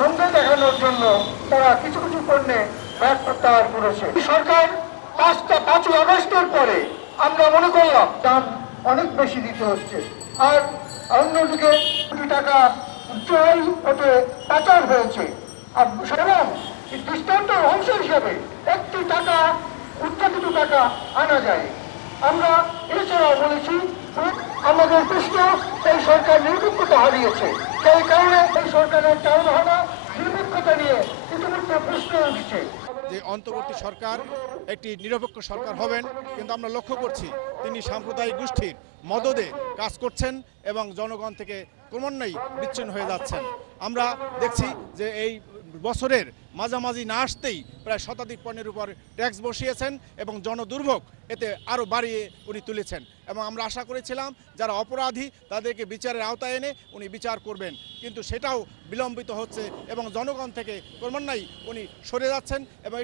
বন্ধ দেখানোর জন্য তারা কিছু কিছু পণ্যে ভ্যাট প্রত্যাহার করেছে। সরকার 5ই আগস্টের পরে আমরা মনে করলাম দাম অনেক বেশি দিতে হচ্ছে, আর অন্যদিকে কোটি টাকা চোরাই ওতে পাচার হয়েছে। এবং দৃষ্টান্ত অংশ হিসেবে একটি টাকা উচ্চাকিত টাকা আনা যায়। আমরা এছাড়াও বলেছি আমাদের প্রশ্ন এই সরকার নিরপেক্ষতা হারিয়েছে, সেই কারণে এই সরকারের টালবাহানা নিরপেক্ষতা নিয়ে ইতিমধ্যে প্রশ্ন উঠছে। যে অন্তর্বর্তী সরকার একটি নিরপেক্ষ সরকার হবেন, কিন্তু আমরা লক্ষ্য করছি তিনি সাম্প্রদায়িক গোষ্ঠীর মদদে কাজ করছেন এবং জনগণ থেকে ক্রমান্বয়ে বিচ্ছিন্ন হয়ে যাচ্ছেন। আমরা দেখছি যে এই বছরের মাঝামাঝি না আসতেই প্রায় শতাধিক পণ্যের উপর ট্যাক্স বসিয়েছেন এবং জনদুর্ভোগ এতে আরও বাড়িয়ে উনি তুলেছেন। এবং আমরা আশা করেছিলাম যারা অপরাধী তাদেরকে বিচারের আওতায় এনে উনি বিচার করবেন, কিন্তু সেটাও বিলম্বিত হচ্ছে এবং জনগণ থেকে ক্রমান্বয়ে উনি সরে যাচ্ছেন এবং